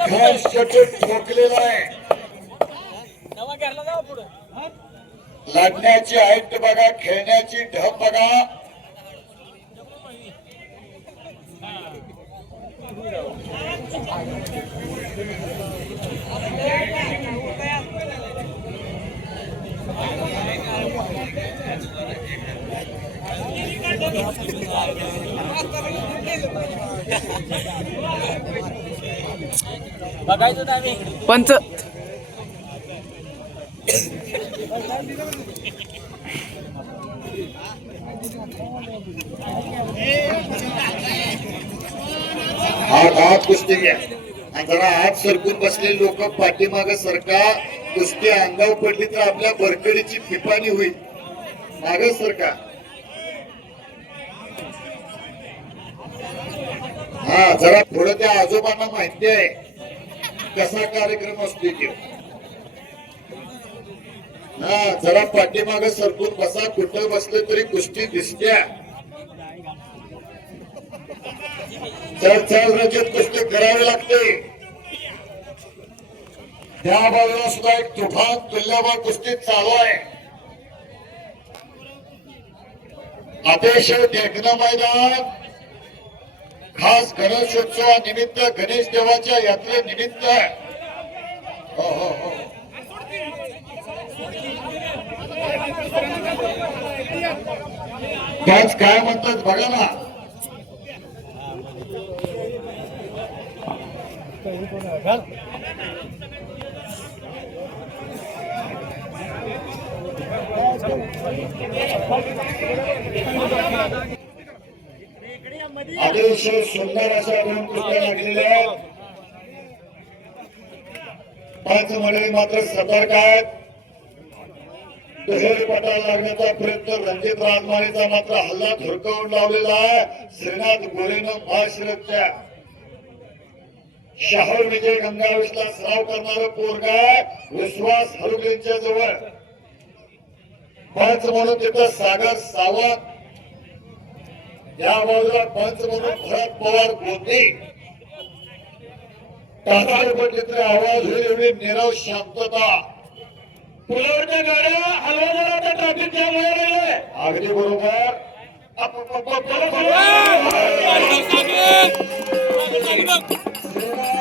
खास शटक ठोकलेला आहे. लढण्याची ऐट बघा, खेळण्याची ढब बघा. पंच हात कुस्ती घ्या. जरा हात सरकून बसलेले लोक पाठीमाग सरका. कुस्ती अंगावर पडली तर आपल्या बरकडीची पिपाणी होईल. माग सरका. हा जरा थोडं त्या आजोबांना माहिती आहे कसा कार्यक्रम असतो तो. हा जरा पाठीमाग सरकून बसा. कुठं बसले तरी कुस्ती दिसत्या. चल चल रजत, कुस्ती करावी लागते. त्या बाजूला सुद्धा एक तुफान तुल्यबळ कुस्ती चालू आहे. अतिशय देखणं मैदान. खास गणेशोत्सवानिमित्त, गणेश देवाच्या यात्रेनिमित्त. हो हो हो. त्याच काय म्हणतात बघा ना. अतिशय सुंदर अशा दोन कुस्त्या लागलेल्या आहेत. पाच मंडळी मात्र सतर्क आहेत. दुहेरी पटाला लागण्याचा प्रयत्न रणजित राजमानेचा मात्र हल्ला धुरकवून लावलेला आहे. श्रीनाथ गोरेनं महाशिरतच्या शाहूर विजय गंगावेशला सराव करणारं पोरगा आहे. विश्वास हरुगेंच्या जवळ पंच म्हणून तिथं सागर सावंत. या बाजूला पंच म्हणून भरत पवार गोंदी. तासाला पडले तरी आवाज होईल एवढी नीरव शांतता. पुलावरच्या गाड्या हलवा जरा, ट्रॅफिक जाम व्हायला. अगदी बरोबर. श्रीनाथ